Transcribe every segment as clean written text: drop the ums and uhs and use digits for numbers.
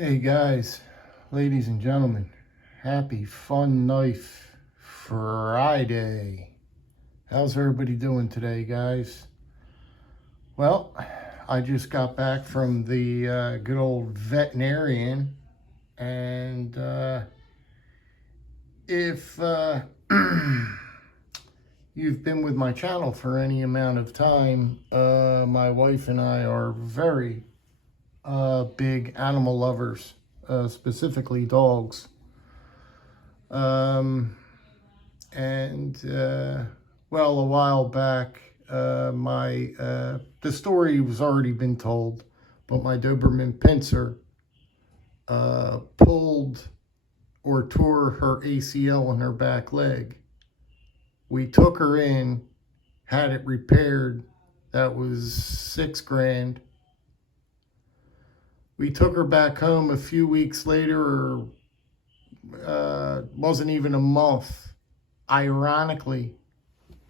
Hey guys, ladies and gentlemen, happy Fun Knife Friday. How's everybody doing today, guys? Well, I just got back from the good old veterinarian, and if you've been with my channel for any amount of time, my wife and I are very big animal lovers, specifically dogs. Well, a while back, the story was already been told, but my Doberman Pinscher pulled or tore her ACL in her back leg. We took her in, had it repaired. That was $6,000. We took her back home a few weeks later, or wasn't even a month. Ironically,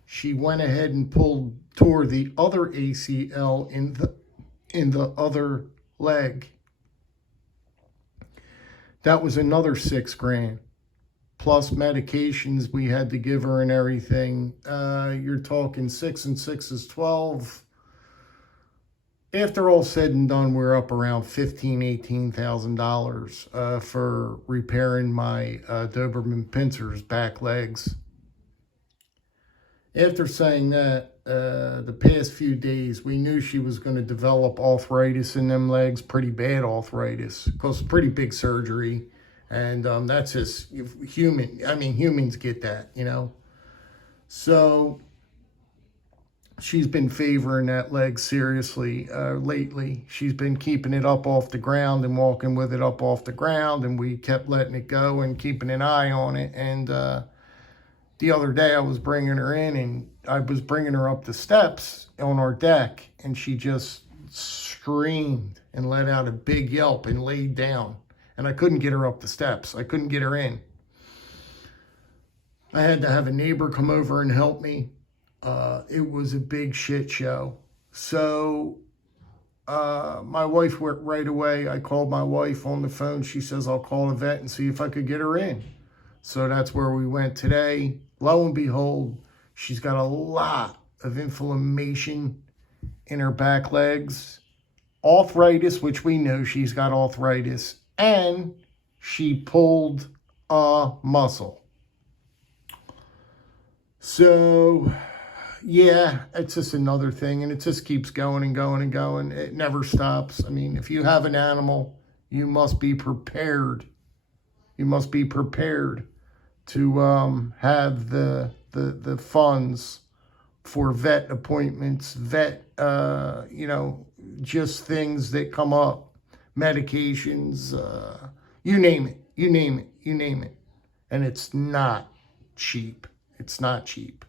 she went ahead and tore the other ACL in the other leg. That was another $6,000, plus medications we had to give her and everything. You're talking 6 and 6 is 12. After all said and done, we're up around $18,000 for repairing my Doberman Pinscher's back legs. After saying that, the past few days, we knew she was going to develop arthritis in them legs, pretty bad arthritis, because pretty big surgery, and that's just human. I mean, humans get that, you know. So she's been favoring that leg seriously lately. She's been keeping it up off the ground and walking with it up off the ground, and we kept letting it go and keeping an eye on it. And the other day I was bringing her in, and I was bringing her up the steps on our deck, and she just screamed and let out a big yelp and laid down. And I couldn't get her up the steps. I couldn't get her in. I had to have a neighbor come over and help me. It was a big shit show. So my wife went right away. I called my wife on the phone. She says, I'll call a vet and see if I could get her in. So that's where we went today. Lo and behold, she's got a lot of inflammation in her back legs, arthritis, which we know she's got arthritis, and she pulled a muscle. So yeah, it's just another thing, and it just keeps going and going and going. It never stops. I mean, if you have an animal, you must be prepared. You must be prepared to have the funds for vet appointments, just things that come up, medications, you name it, you name it, you name it. And it's not cheap. It's not cheap.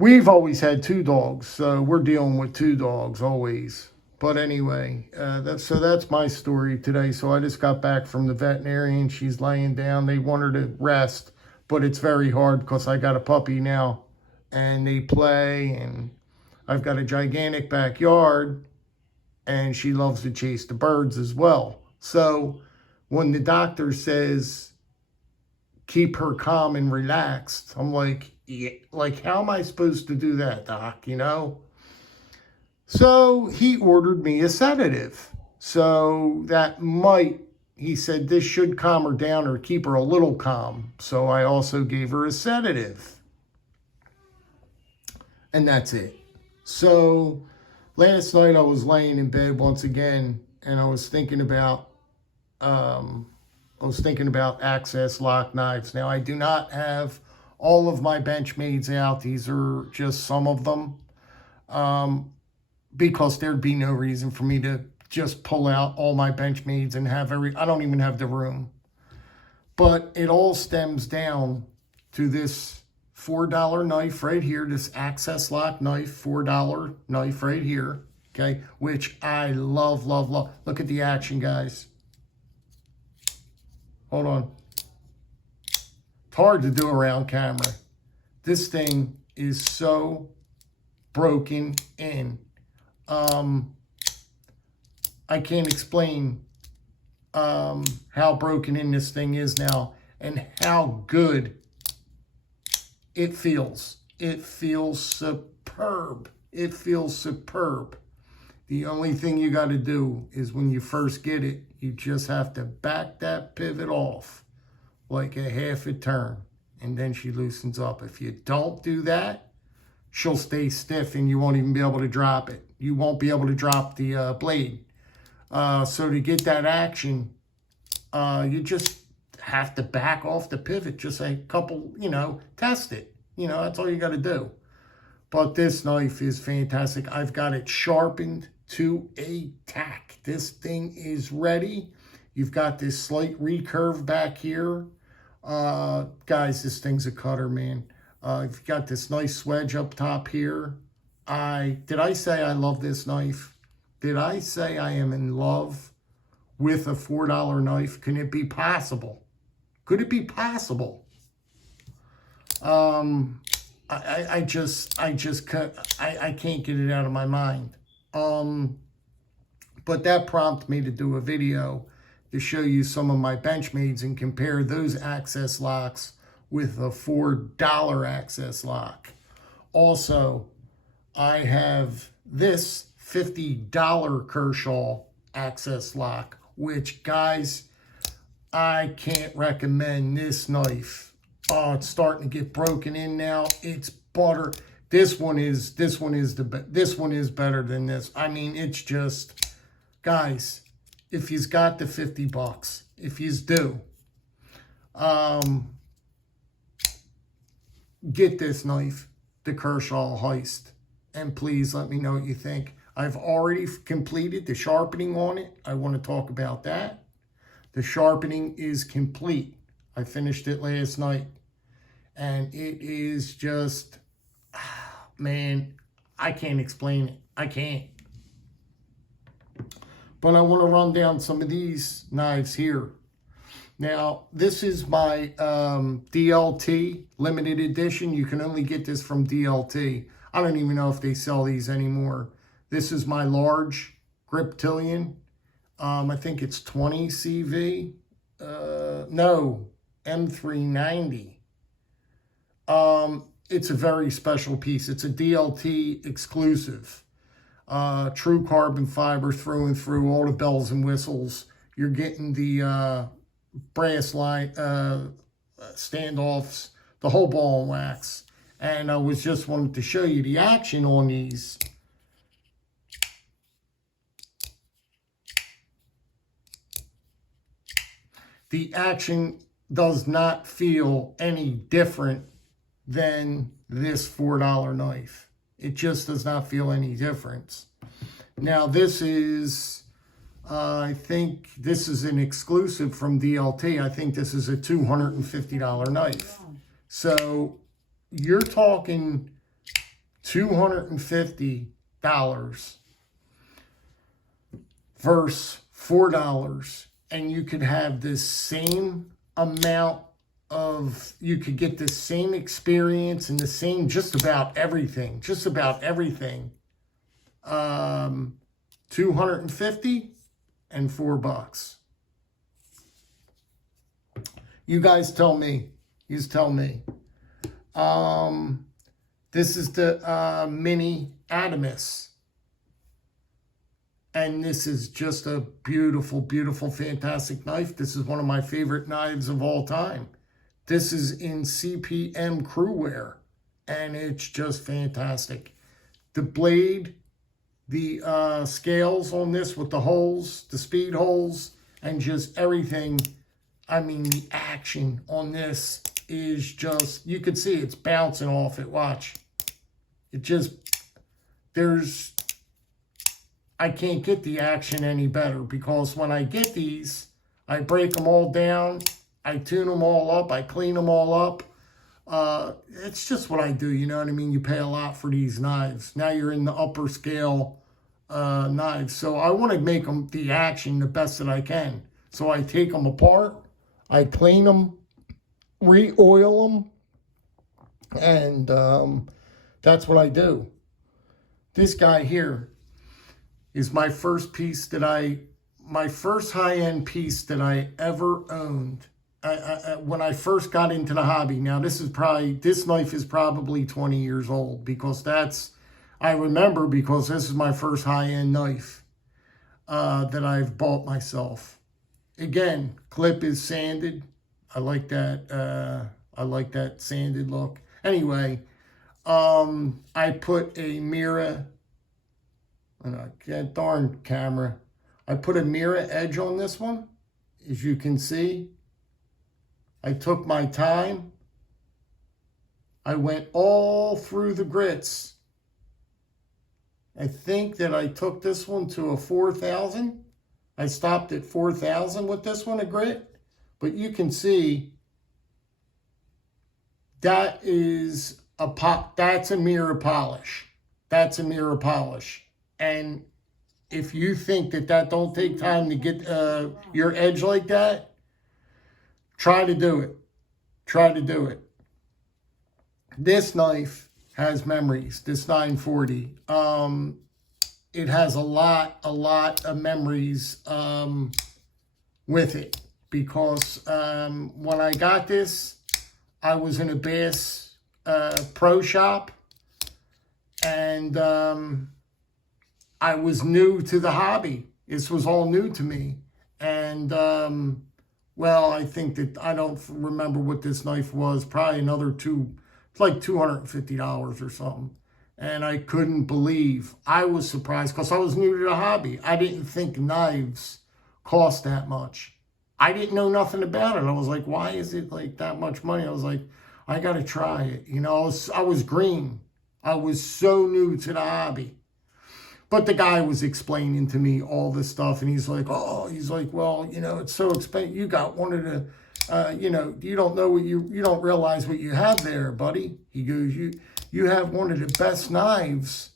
We've always had 2 dogs, so we're dealing with 2 dogs always. But anyway, that's my story today. So I just got back from the veterinarian. She's laying down. They want her to rest, but it's very hard because I got a puppy now, and they play, and I've got a gigantic backyard, and she loves to chase the birds as well. So when the doctor says, keep her calm and relaxed, I'm like, yeah, like, how am I supposed to do that, doc, you know? So he ordered me a sedative. So that might, he said, this should calm her down or keep her a little calm. So I also gave her a sedative. And that's it. So last night I was laying in bed once again, and I was thinking about access lock knives. Now, I do not have all of my benchmades out. These are just some of them. Because there'd be no reason for me to just pull out all my benchmades and have I don't even have the room. But it all stems down to this $4 knife right here, this access lock knife, $4 knife right here, okay, which I love, love, love. Look at the action, guys. Hold on. It's hard to do around camera. This thing is so broken in. I can't explain how broken in this thing is now and how good it feels. It feels superb. It feels superb. The only thing you got to do is when you first get it, you just have to back that pivot off like a half a turn, and then she loosens up. If you don't do that, she'll stay stiff and you won't even be able to drop it. You won't be able to drop the blade. So to get that action, you just have to back off the pivot. Just a couple, test it. That's all you got to do. But this knife is fantastic. I've got it sharpened to a tack. This thing is ready. You've got this slight recurve back here. Guys, this thing's a cutter, man. You've got this nice swedge up top here. Did I say I love this knife? Did I say I am in love with a $4 knife? Can it be possible? Could it be possible? I can't get it out of my mind. But that prompted me to do a video to show you some of my benchmades and compare those access locks with a $4 access lock. Also, I have this $50 Kershaw access lock, which, guys, I can't recommend this knife. Oh, it's starting to get broken in now. It's butter. This one is better than this. I mean, it's just, guys, if you've got the 50 bucks, if you's do, get this knife, the Kershaw Heist, and please let me know what you think. I've already completed the sharpening on it. I want to talk about that. The sharpening is complete. I finished it last night. And it is just, man, I can't explain it. I can't. But I want to run down some of these knives here. Now, this is my DLT limited edition. You can only get this from DLT. I don't even know if they sell these anymore. This is my large Griptilian. I think it's 20 CV. No, M390. It's a very special piece. It's a DLT exclusive. True carbon fiber through and through, all the bells and whistles. You're getting the brass light standoffs, the whole ball and wax. And I was just wanted to show you the action on these. The action does not feel any different than this $4 knife. It just does not feel any difference. Now this is, I think this is an exclusive from DLT. I think this is a $250 knife. So you're talking $250 versus $4. And you could have the same amount of, you could get the same experience and the same just about everything. 250 and $4. You guys tell me. You tell me. This is the Mini Adamus. And this is just a beautiful, beautiful, fantastic knife. This is one of my favorite knives of all time. This is in CPM crew wear, and it's just fantastic. The blade, the scales on this with the holes, the speed holes, and just everything. I mean, the action on this is just, you could see it's bouncing off it. Watch. It just, I can't get the action any better, because when I get these, I break them all down, I tune them all up, I clean them all up. It's just what I do, you know what I mean? You pay a lot for these knives. Now you're in the upper scale knives. So I want to make them the action the best that I can. So I take them apart, I clean them, re-oil them, and that's what I do. This guy here is my first piece that my first high-end piece that I ever owned, when I first got into the hobby. Now, this knife is probably 20 years old, because I remember, because this is my first high-end knife that I've bought myself. Again, clip is sanded. I like that. I like that sanded look. Anyway, I put a Mira, darn camera. I put a Mira edge on this one, as you can see. I took my time. I went all through the grits. I think that I took this one to a 4,000. I stopped at 4,000 with this one, a grit. But you can see that is that's a mirror polish. That's a mirror polish. And if you think that don't take time to get your edge like that, try to do it. Try to do it. This knife has memories, this 940. It has a lot of memories with it, because when I got this, I was in a Bass Pro Shop, and I was new to the hobby. This was all new to me. And, well, I think that, I don't remember what this knife was, probably another it's like $250 or something. And I couldn't believe, I was surprised, because I was new to the hobby. I didn't think knives cost that much. I didn't know nothing about it. I was like, why is it like that much money? I was like, I got to try it. You know, I was green. I was so new to the hobby. But the guy was explaining to me all this stuff, and he's like, well, you know, it's so expensive. You got one of the, you know, you don't know what you don't realize what you have there, buddy. He goes, you have one of the best knives.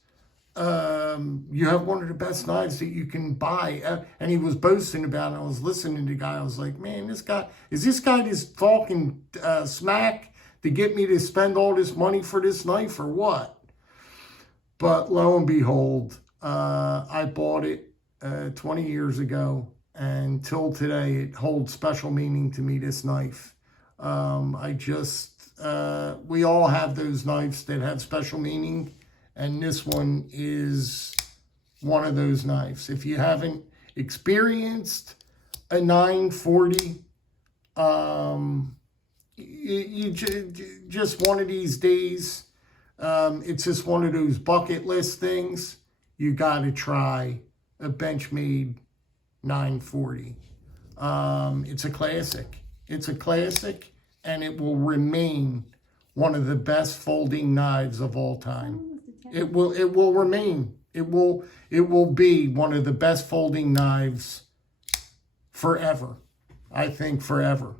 You have one of the best knives that you can buy. And he was boasting about it. I was listening to the guy. I was like, man, is this guy just talking smack to get me to spend all this money for this knife or what? But lo and behold, I bought it 20 years ago, and till today it holds special meaning to me, this knife. We all have those knives that have special meaning, and this one is one of those knives. If you haven't experienced a 940, just one of these days, it's just one of those bucket list things. You got to try a benchmade 940. It's a classic. It's a classic, and it will remain one of the best folding knives of all time. It will remain. It will be one of the best folding knives forever. I think forever.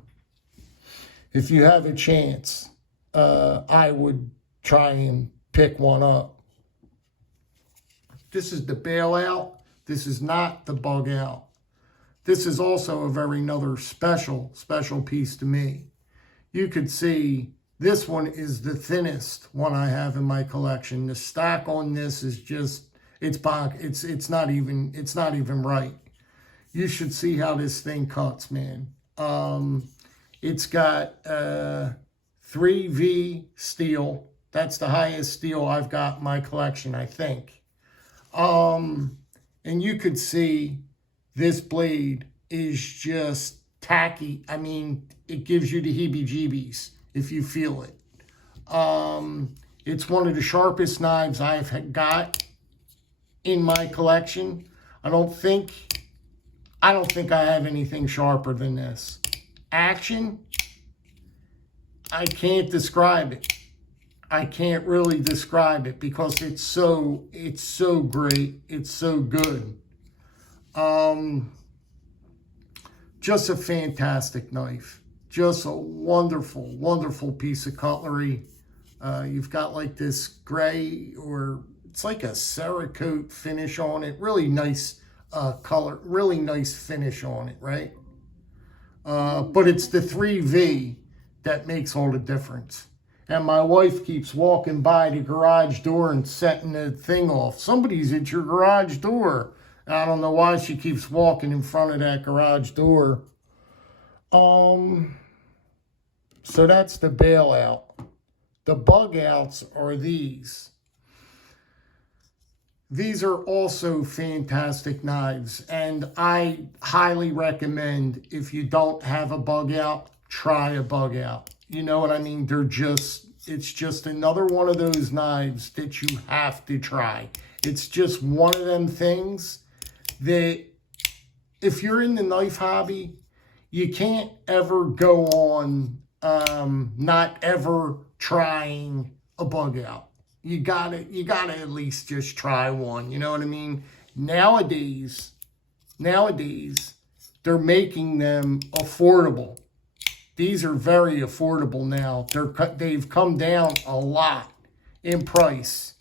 If you have a chance, I would try and pick one up. This is the bailout. This is not the bug out. This is also another special piece to me. You could see this one is the thinnest one I have in my collection. The stack on this is just, it's not even right. You should see how this thing cuts, man. It's got 3V steel. That's the highest steel I've got in my collection, I think. And you could see this blade is just tacky. I mean, it gives you the heebie-jeebies if you feel it. It's one of the sharpest knives I've got in my collection. I don't think I have anything sharper than this. Action, I can't describe it. I can't really describe it, because it's so great. It's so good. Just a fantastic knife. Just a wonderful piece of cutlery. You've got like this gray, or it's like a Cerakote finish on it. Really nice color, really nice finish on it, right? But it's the 3V that makes all the difference. And my wife keeps walking by the garage door and setting the thing off. Somebody's at your garage door. I don't know why she keeps walking in front of that garage door. So that's the bailout. The bug outs are these. These are also fantastic knives, and I highly recommend, if you don't have a bug out, try a bug out. You know what I mean? It's just another one of those knives that you have to try. It's just one of them things that if you're in the knife hobby, you can't ever go on not ever trying a bug out. You gotta at least just try one. You know what I mean? Nowadays, they're making them affordable. These are very affordable now. They've come down a lot in price,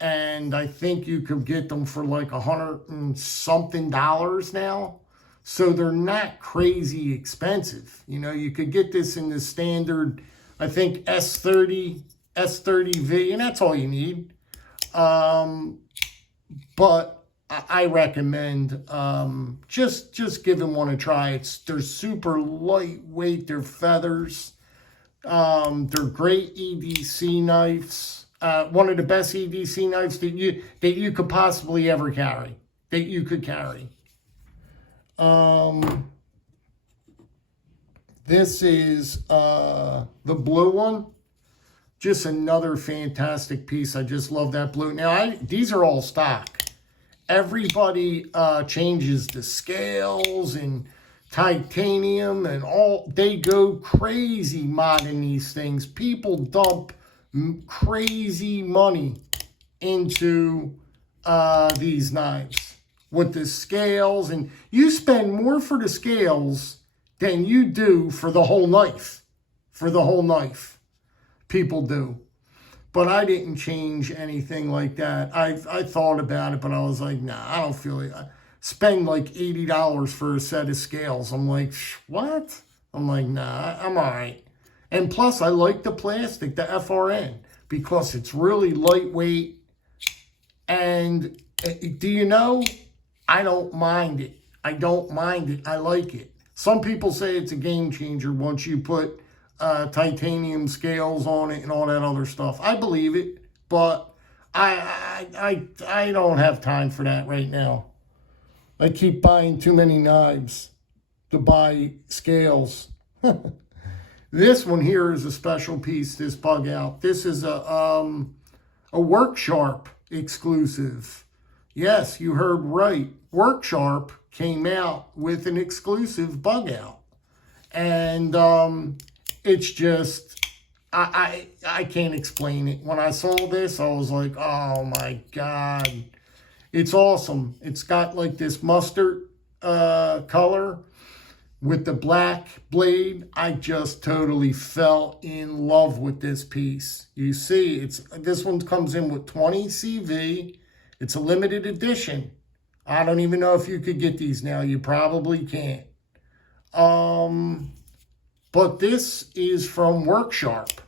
and I think you could get them for like $100 and something now. So they're not crazy expensive. You know, you could get this in the standard, I think S30V, and that's all you need. But I recommend just giving one a try. They're super lightweight. They're feathers. They're great EDC knives. One of the best EDC knives that you could possibly ever carry. That you could carry. This is the blue one. Just another fantastic piece. I just love that blue. Now, these are all stock. Everybody changes the scales and titanium and all. They go crazy modding these things. People dump crazy money into these knives with the scales, and you spend more for the scales than you do for the whole knife. People do. But I didn't change anything like that. I thought about it, but I was like, nah, I don't feel it. I spend like $80 for a set of scales. I'm like, what? I'm like, nah, I'm all right. And plus, I like the plastic, the FRN, because it's really lightweight. And do you know, I don't mind it. I like it. Some people say it's a game changer once you put titanium scales on it and all that other stuff. I believe it, but I don't have time for that right now. I keep buying too many knives to buy scales. This one here is a special piece, this bug out. This is a Worksharp exclusive. Yes, you heard right. Worksharp came out with an exclusive bug out. And it's just, I can't explain it. When I saw this, I was like, oh my God. It's awesome. It's got like this mustard color with the black blade. I just totally fell in love with this piece. You see, this one comes in with 20 CV. It's a limited edition. I don't even know if you could get these now. You probably can't. But this is from Worksharp.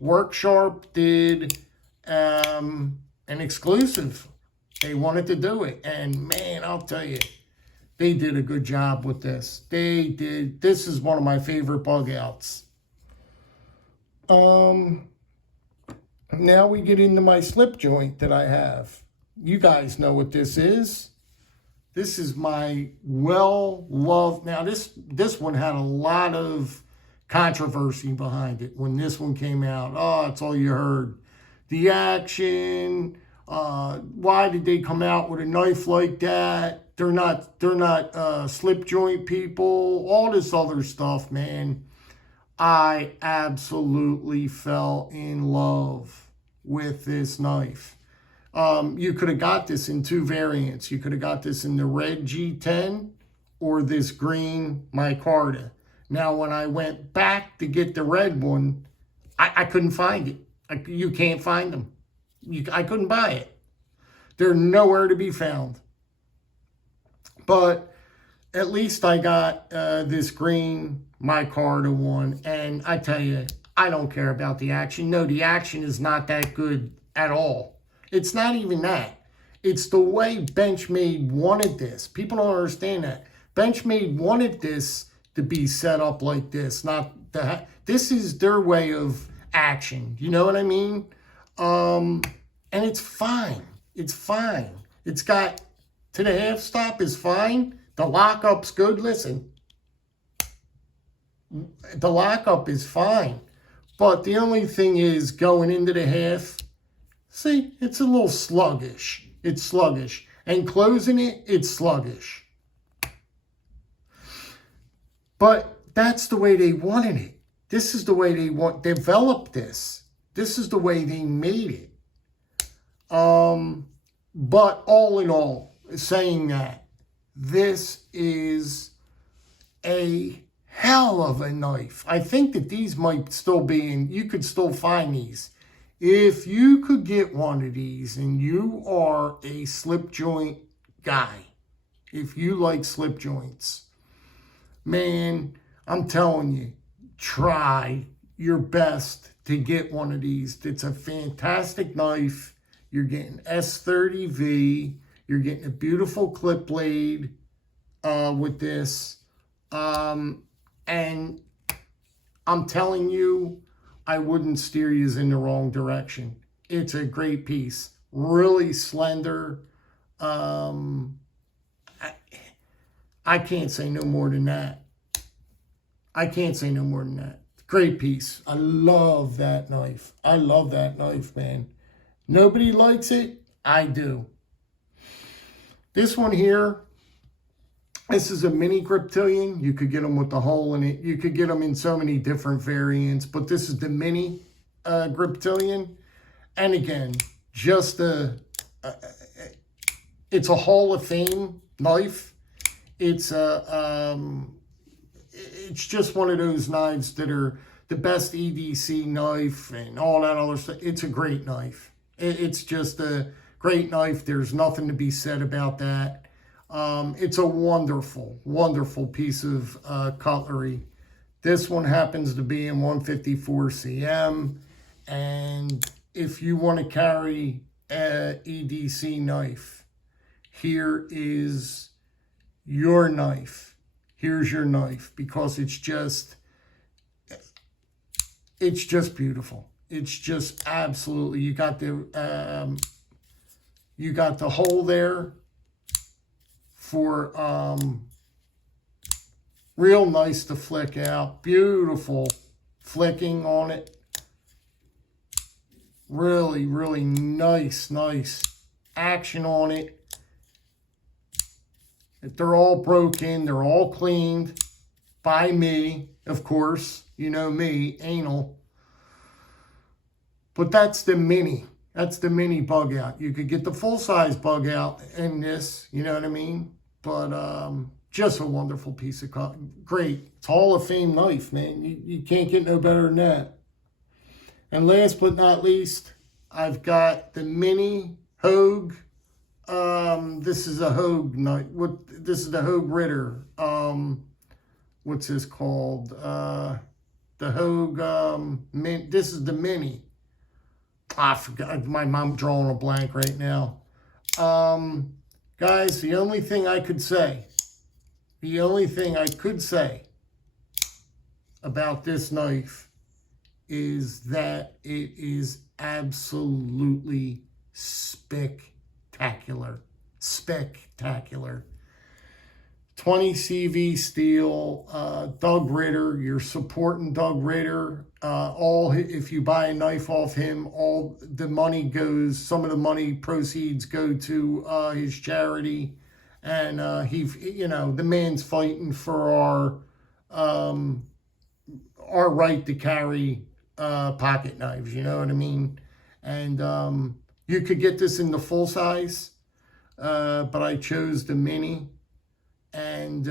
Worksharp did an exclusive. They wanted to do it. And man, I'll tell you, they did a good job with this. They did. This is one of my favorite bug outs. Now we get into my slip joint that I have. You guys know what this is. This is my well-loved. Now, this one had a lot of controversy behind it when this one came out. Oh, that's all you heard. The action. Why did they come out with a knife like that? They're not slip joint people. All this other stuff, man. I absolutely fell in love with this knife. You could have got this in two variants. You could have got this in the red G10 or this green micarta. Now, when I went back to get the red one, I couldn't find it. You can't find them. I couldn't buy it. They're nowhere to be found. But at least I got this green micarta one. And I tell you, I don't care about the action. No, the action is not that good at all. It's not even that. It's the way Benchmade wanted this. People don't understand that. Benchmade wanted this to be set up like this, not the. This is their way of action. You know what I mean? And it's fine. It's fine. It's got to the half stop is fine. The lockup's good. Listen, the lockup is fine, but the only thing is going into the half. See, it's a little sluggish. It's sluggish. And closing it, it's sluggish. But that's the way they wanted it. This is the way they developed this. This is the way they made it. But all in all, saying that, this is a hell of a knife. I think that these might still be you could still find these. If you could get one of these and you are a slip joint guy, if you like slip joints, man, I'm telling you, try your best to get one of these. It's a fantastic knife. You're getting S30V. You're getting a beautiful clip blade with this. And I'm telling you, I wouldn't steer you in the wrong direction. It's a great piece. Really slender. I can't say no more than that. I can't say no more than that. Great piece. I love that knife. I love that knife, man. Nobody likes it. I do. This one here, this is a mini Griptilian. You could get them with the hole in it. You could get them in so many different variants, but this is the mini Griptilian. And again, just it's a Hall of Fame knife. It's just one of those knives that are the best EDC knife and all that other stuff. It's a great knife. It's just a great knife. There's nothing to be said about that. It's a wonderful, wonderful piece of cutlery. This one happens to be in 154 cm. And if you want to carry a EDC knife, here is your knife. Here's your knife, because it's just beautiful. It's just absolutely, you got the hole there for real nice to flick out. Beautiful flicking on it. Really, really nice action on it. They're all broken. They're all cleaned by me, of course. You know me, anal. But that's the mini. That's the mini bug out. You could get the full-size bug out in this, you know what I mean? But just a wonderful piece of great. It's Hall of Fame knife, man. You can't get no better than that. And last but not least, I've got the mini Hogue. This is a Hogue knife. This is the Hogue Ritter. What's this called? The Hogue this is the mini. I forgot. I'm drawing a blank right now. Guys, the only thing I could say about this knife is that it is absolutely spectacular. Spectacular. 20 CV steel, Doug Ritter. You're supporting Doug Ritter. If you buy a knife off him, all the money goes. Some of the money proceeds go to his charity, and the man's fighting for our right to carry pocket knives. You know what I mean? And you could get this in the full size, but I chose the mini. And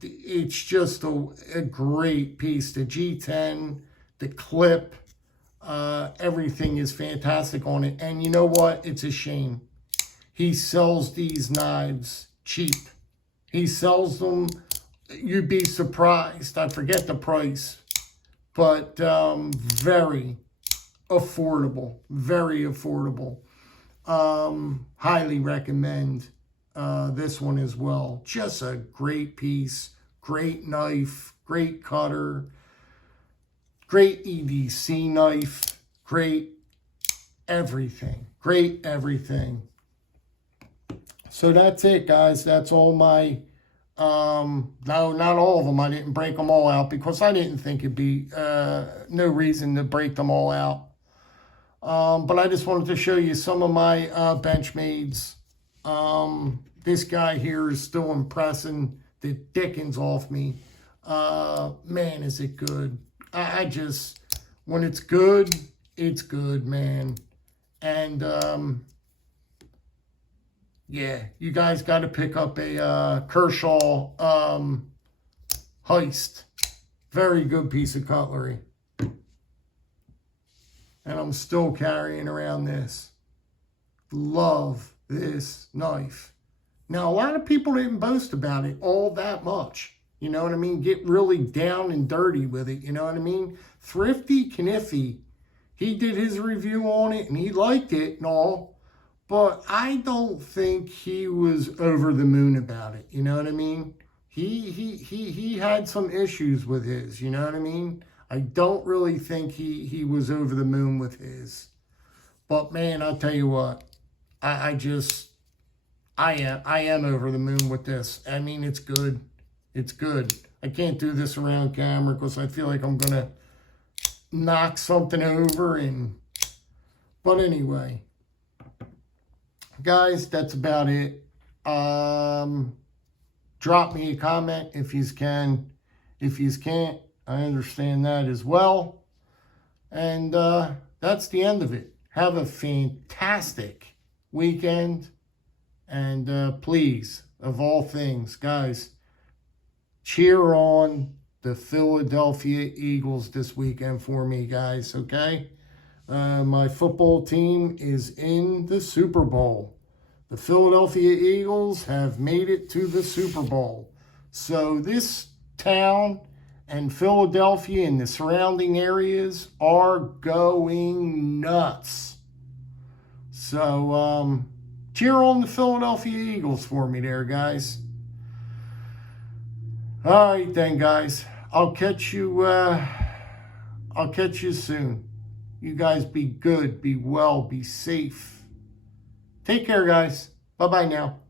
it's just a great piece. The G10, the clip, everything is fantastic on it. And you know what? It's a shame. He sells these knives cheap. He sells them, you'd be surprised. I forget the price, but very affordable. Very affordable. Highly recommend this one as well. Just a great piece, great knife, great cutter, great EDC knife, great everything, great everything. So that's it, guys. That's all my, no, not all of them. I didn't break them all out because I didn't think it'd be no reason to break them all out. But I just wanted to show you some of my Benchmades. This guy here is still impressing the dickens off me. Man, is it good. I just, when it's good, man. And, yeah, you guys got to pick up a Kershaw Heist. Very good piece of cutlery. And I'm still carrying around this. Love this knife. Now, a lot of people didn't boast about it all that much. You know what I mean? Get really down and dirty with it. You know what I mean? Thrifty Kniffy, he did his review on it and he liked it and all. But I don't think he was over the moon about it. You know what I mean? He had some issues with his. You know what I mean? I don't really think he was over the moon with his. But man, I'll tell you what, I am over the moon with this. I mean, it's good. It's good. I can't do this around camera because I feel like I'm gonna knock something over. But anyway, guys, that's about it. Drop me a comment if you can. If you can't, I understand that as well. And that's the end of it. Have a fantastic weekend. And please, of all things, guys, cheer on the Philadelphia Eagles this weekend for me, guys, okay? My football team is in the Super Bowl. The Philadelphia Eagles have made it to the Super Bowl. So this town and Philadelphia and the surrounding areas are going nuts. So, cheer on the Philadelphia Eagles for me there, guys. All right then, guys. I'll catch you soon. You guys be good, be well, be safe. Take care, guys. Bye-bye now.